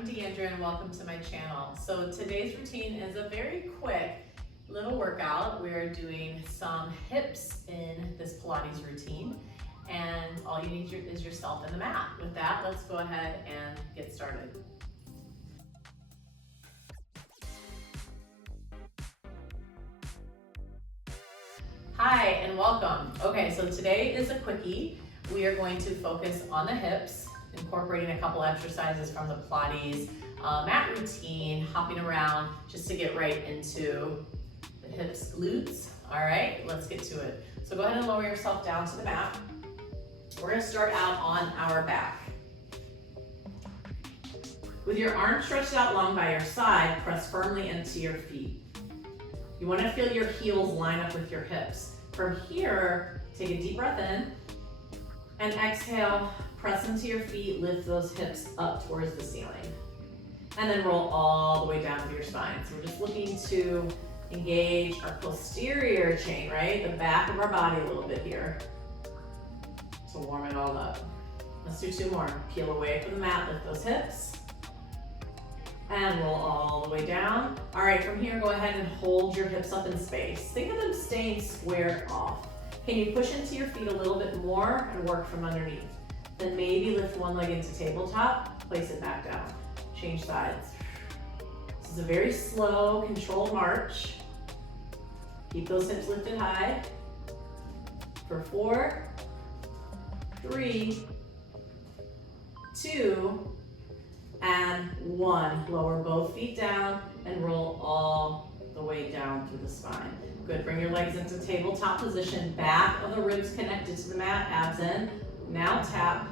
I'm Deanndria and welcome to my channel. So today's routine is a very quick little workout. We're doing some hips in this Pilates routine and all you need is yourself and the mat. With that, let's go ahead and get started. Hi and welcome. Okay, so today is a quickie. We are going to focus on the hips, incorporating a couple exercises from the Pilates mat routine, hopping around just to get right into the hips, glutes. All right, let's get to it. So go ahead and lower yourself down to the mat. We're gonna start out on our back. With your arms stretched out long by your side, press firmly into your feet. You wanna feel your heels line up with your hips. From here, take a deep breath in and exhale. Press into your feet, lift those hips up towards the ceiling. And then roll all the way down to your spine. So we're just looking to engage our posterior chain, right? The back of our body a little bit here. So warm it all up. Let's do two more. Peel away from the mat, lift those hips. And roll all the way down. All right, from here, go ahead and hold your hips up in space. Think of them staying squared off. Can you push into your feet a little bit more and work from underneath? Then maybe lift one leg into tabletop, place it back down. Change sides. This is a very slow, controlled march. Keep those hips lifted high. For 4, 3, 2, and 1. Lower both feet down and roll all the way down through the spine. Good, bring your legs into tabletop position. Back of the ribs connected to the mat, abs in. Now tap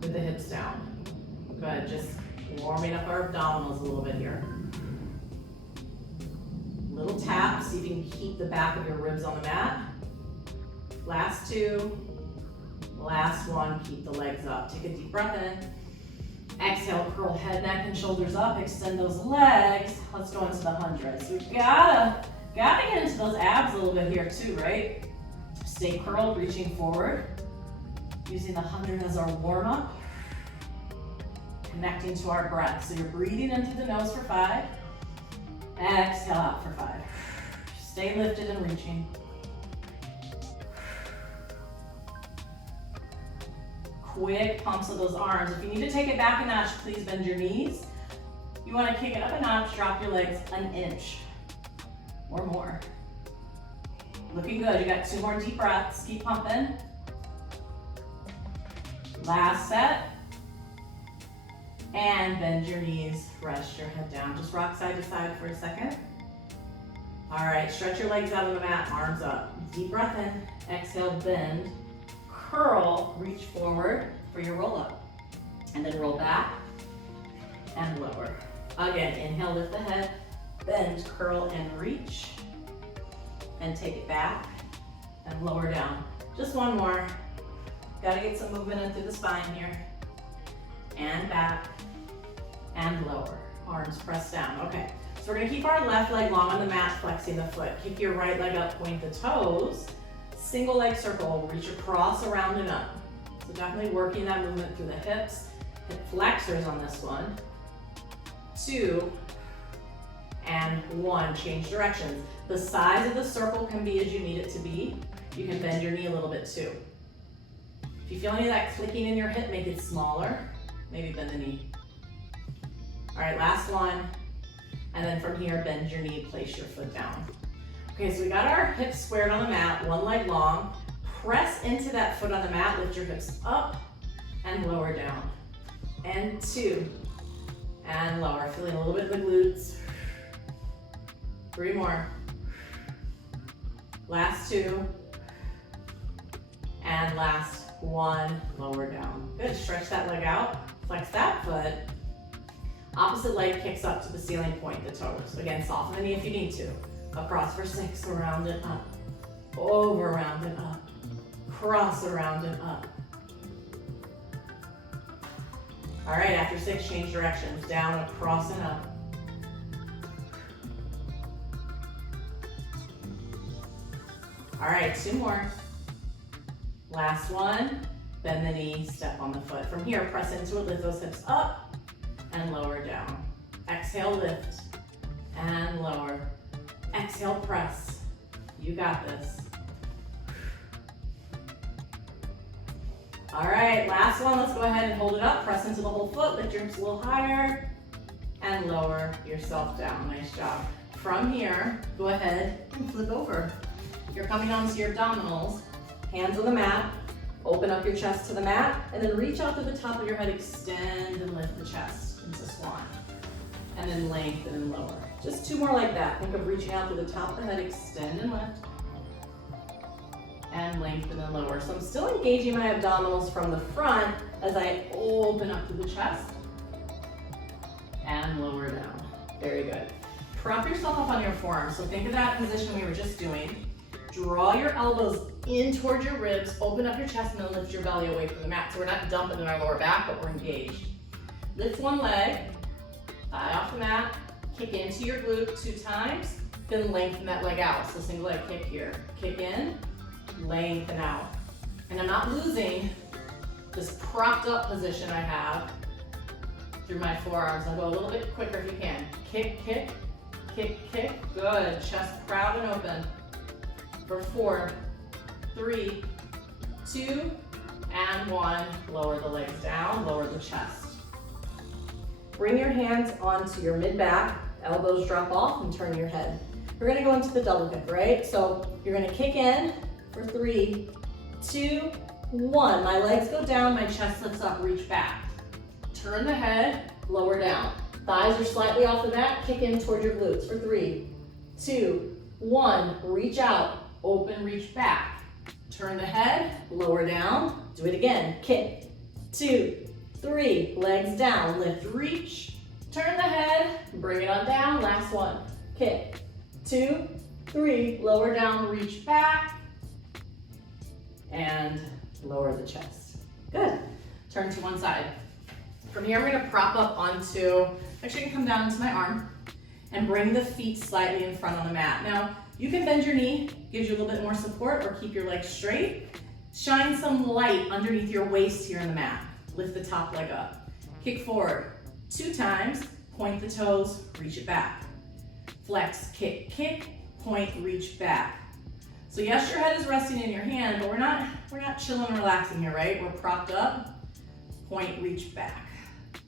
with the hips down. Good, just warming up our abdominals a little bit here. Little tap, see if you can keep the back of your ribs on the mat. Last two, last one, keep the legs up. Take a deep breath in. Exhale, curl head, neck, and shoulders up. Extend those legs. Let's go into the hundreds. We gotta get into those abs a little bit here too, right? Stay curled, reaching forward. Using the 100 as our warm-up. Connecting to our breath. So you're breathing in through the nose for 5. Exhale out for 5. Stay lifted and reaching. Quick pumps of those arms. If you need to take it back a notch, please bend your knees. You want to kick it up a notch, drop your legs an inch or more. Looking good. You got 2 more deep breaths. Keep pumping. Last set. And bend your knees, rest your head down. Just rock side to side for a second. All right, stretch your legs out on the mat, arms up. Deep breath in, exhale, bend, curl, reach forward for your roll up. And then roll back and lower. Again, inhale, lift the head, bend, curl, and reach. And take it back and lower down. Just one more. Gotta get some movement in through the spine here. And back and lower. Arms pressed down. Okay, so we're gonna keep our left leg long on the mat, flexing the foot. Kick your right leg up, point the toes. Single leg circle, reach across, around, and up. So definitely working that movement through the hips. Hip flexors on this one. 2 and 1. Change directions. The size of the circle can be as you need it to be. You can bend your knee a little bit too. If you feel any of that clicking in your hip, make it smaller. Maybe bend the knee. All right, last one. And then from here, bend your knee, place your foot down. Okay, so we got our hips squared on the mat, one leg long. Press into that foot on the mat, lift your hips up and lower down. And 2, and lower. Feeling a little bit of the glutes. 3 more. Last 2. And last 1, lower down. Good, stretch that leg out, flex that foot. Opposite leg kicks up to the ceiling, point the toes. Again, soften the knee if you need to. Across for 6, around and up. Over, around and up. Cross, around and up. All right, after 6, change directions. Down, across, and up. All right, 2 more. Last one. Bend the knee, step on the foot. From here, press into it, lift those hips up and lower down. Exhale, lift and lower. Exhale, press. You got this. All right, last one. Let's go ahead and hold it up. Press into the whole foot. Lift your hips a little higher and lower yourself down. Nice job. From here, go ahead and flip over. You're coming onto your abdominals. Hands on the mat. Open up your chest to the mat and then reach out to the top of your head. Extend and lift the chest into swan. And then lengthen and lower. Just two more like that. Think of reaching out to the top of the head. Extend and lift. And lengthen and lower. So I'm still engaging my abdominals from the front as I open up to the chest and lower down. Very good. Prop yourself up on your forearms. So think of that position we were just doing. Draw your elbows in towards your ribs, open up your chest, and then lift your belly away from the mat. So we're not dumping in our lower back, but we're engaged. Lift one leg, thigh off the mat, kick into your glute 2 times, then lengthen that leg out. So single leg kick here. Kick in, lengthen out. And I'm not losing this propped up position I have through my forearms. I'll go a little bit quicker if you can. Kick, kick, kick, kick. Good. Chest proud and open. For 4, 3, 2, and 1. Lower the legs down, lower the chest. Bring your hands onto your mid-back, elbows drop off, and turn your head. We're gonna go into the double kick, right? So you're gonna kick in for 3, 2, 1. My legs go down, my chest lifts up, reach back. Turn the head, lower down. Thighs are slightly off the mat, kick in towards your glutes for 3, 2, 1. Reach out. Open, reach back. Turn the head, lower down. Do it again. Kick, 2, 3. Legs down, lift, reach. Turn the head, bring it on down. Last one. Kick, 2, 3. Lower down, reach back. And lower the chest. Good. Turn to one side. From here, I'm gonna prop up onto, actually I can come down into my arm and bring the feet slightly in front on the mat. Now, you can bend your knee, gives you a little bit more support, or keep your legs straight. Shine some light underneath your waist here in the mat. Lift the top leg up. Kick forward 2 times, point the toes, reach it back. Flex, kick, kick, point, reach back. So yes, your head is resting in your hand, but we're not chilling and relaxing here, right? We're propped up, point, reach back.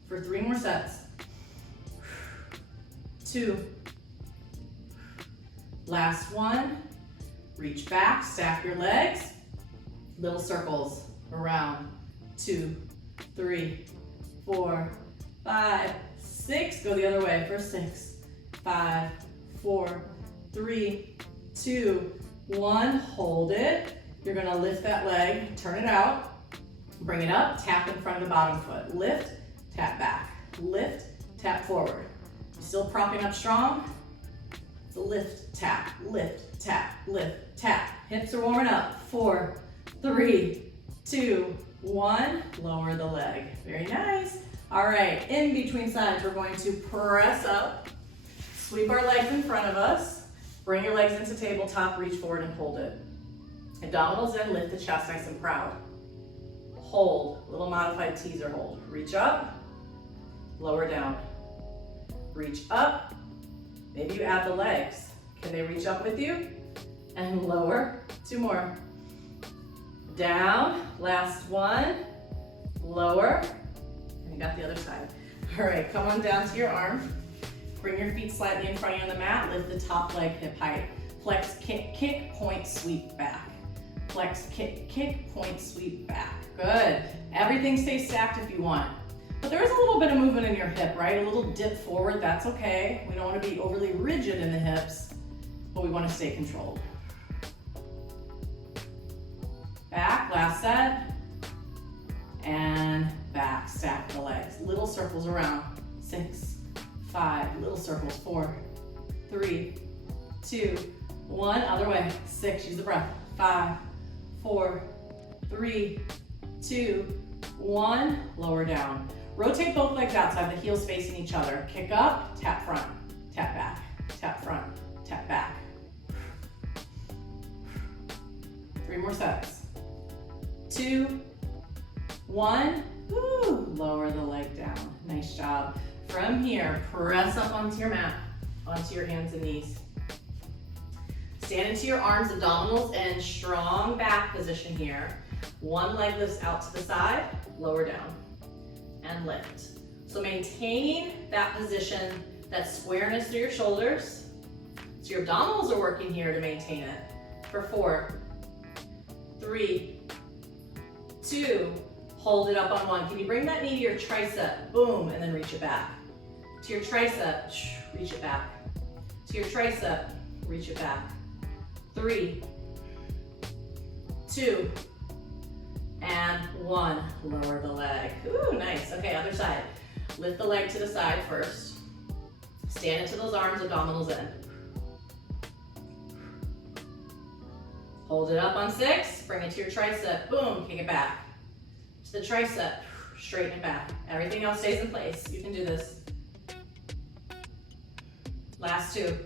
For 3 more sets. 2. Last one, reach back, stack your legs, little circles around, 2, 3, 4, 5, 6, go the other way for 6, 5, 4, 3, 2, 1, hold it. You're gonna lift that leg, turn it out, bring it up, tap in front of the bottom foot, lift, tap back, lift, tap forward. Still propping up strong. Lift, tap, lift, tap, lift, tap. Hips are warming up. 4, 3, 2, 1. Lower the leg. Very nice. All right, in between sides, we're going to press up, sweep our legs in front of us, bring your legs into tabletop, reach forward and hold it. Abdominals in, lift the chest nice and proud. Hold, little modified teaser hold. Reach up, lower down. Reach up. Maybe you add the legs. Can they reach up with you? And lower. 2 more. Down. Last one. Lower. And you got the other side. All right, come on down to your arm. Bring your feet slightly in front of you on the mat. Lift the top leg hip height. Flex, kick, kick, point, sweep back. Flex, kick, kick, point, sweep back. Good. Everything stays stacked if you want. But there is a little bit of movement in your hip, right? A little dip forward, that's okay. We don't want to be overly rigid in the hips, but we want to stay controlled. Back, last set. And back, stack the legs. Little circles around. 6, 5, little circles. 4, 3, 2, 1. Other way. 6, use the breath. 5, 4, 3, 2, 1. Lower down. Rotate both legs out so I have the heels facing each other. Kick up, tap front, tap back, tap front, tap back. 3 more sets. 2, 1, Woo. Lower the leg down. Nice job. From here, press up onto your mat, onto your hands and knees. Stand into your arms, abdominals in, strong back position here. One leg lifts out to the side, lower down, and lift. So maintain that position, that squareness through your shoulders. So your abdominals are working here to maintain it. For 4, 3, 2, hold it up on 1. Can you bring that knee to your tricep? Boom, and then reach it back. To your tricep, reach it back. To your tricep, reach it back. 3, 2, and 1. Lower the leg. Ooh, nice. Okay, other side. Lift the leg to the side first. Stand into those arms, abdominals in. Hold it up on 6. Bring it to your tricep. Boom, kick it back. To the tricep, straighten it back. Everything else stays in place. You can do this. Last 2.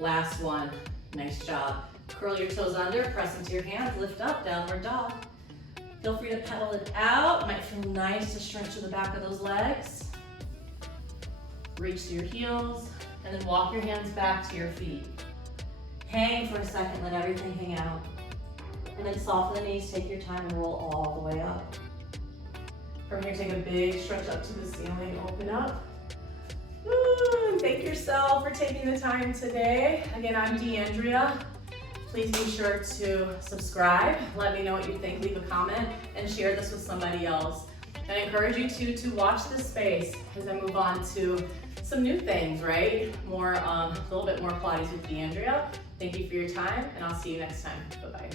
Last 1. Nice job. Curl your toes under, press into your hands, lift up, downward dog. Feel free to pedal it out. Might feel nice to stretch to the back of those legs. Reach to your heels, and then walk your hands back to your feet. Hang for a second, let everything hang out. And then soften the knees, take your time and roll all the way up. From here, take a big stretch up to the ceiling, open up. Woo, thank yourself for taking the time today. Again, I'm Deanndria. Please be sure to subscribe. Let me know what you think, leave a comment, and share this with somebody else. I encourage you to watch this space as I move on to some new things, right? More, a little bit more Pilates with Deanndria. Thank you for your time, and I'll see you next time. Bye-bye.